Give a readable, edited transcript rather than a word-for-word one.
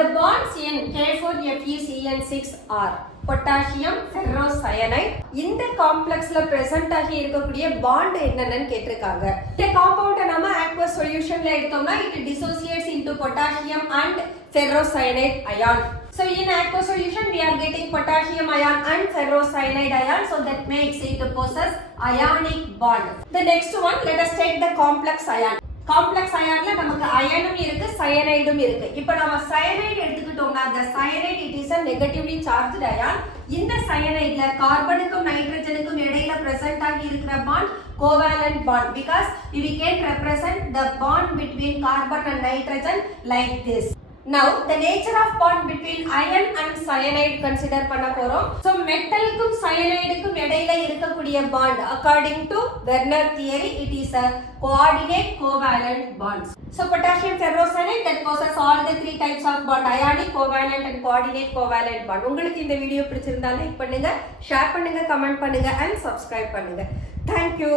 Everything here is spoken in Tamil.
The bonds in K4FeCN6R potassium ferrocyanide இந்த காம்ப்ளெக்ஸ்ல பிரசன்ட் ஆகி இருக்கக்கூடிய பாண்ட் என்னன்னு கேட்டிருக்காங்க. இந்த காம்பவுண்ட நம்ம aqueous சொல்யூஷன்ல எடுத்தோம்னா it dissociates into potassium and ferrocyanide ion. So in aqueous solution we are getting potassium ion and ferrocyanide ion, so that makes it possess ionic bond. The next one, let us take the complex ion. Complex அயான்ல நமக்கு அயனும் இருக்கு சயனைடும் இருக்கு. இப்போ நம்ம சயனைடு எடுத்துக்கிட்டோம்னா the cyanide it is a negatively charged ion. இந்த சயனைட்ல கார்பனுக்கும் நைட்ரஜனுக்கும் இடையில பிரசன்ட் ஆகி இருக்கிற bond covalent bond, because we can represent the bond between carbon and nitrogen like this. Now the nature of bond between iron and cyanide consider பண்ண போறோம். So மெட்டலுக்கும் சயனைடுக்கும் இடையில இருக்கக்கூடிய bond according to Werner theory it is a coordinate covalent bonds. So potassium ferrocyanide that causes all the three types of bond: ionic, covalent and coordinate covalent bond. உங்களுக்கு இந்த வீடியோ பிடிச்சிருந்தா லைக் பண்ணுங்க, ஷேர் பண்ணுங்க, கமெண்ட் பண்ணுங்க and subscribe பண்ணுங்க. Thank you.